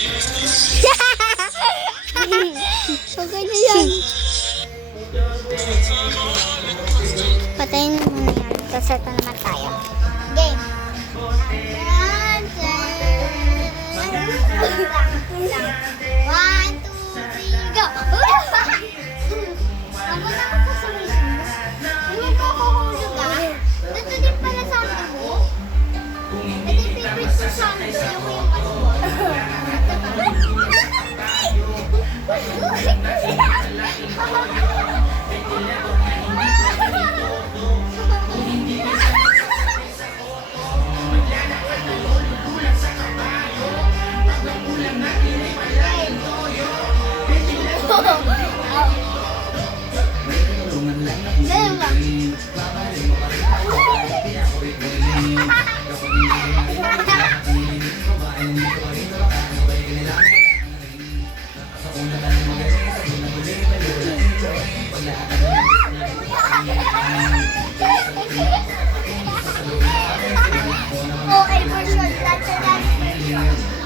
Okay na yan. Patayin mo muna yan. Tapos ito naman tayo. Game. One, two, three, go! Ako na ako sa mission. Yung magkakahulog Ito din pala sa akin mo. Ito yung favorite ko sa akin. Yung okay, for sure. That's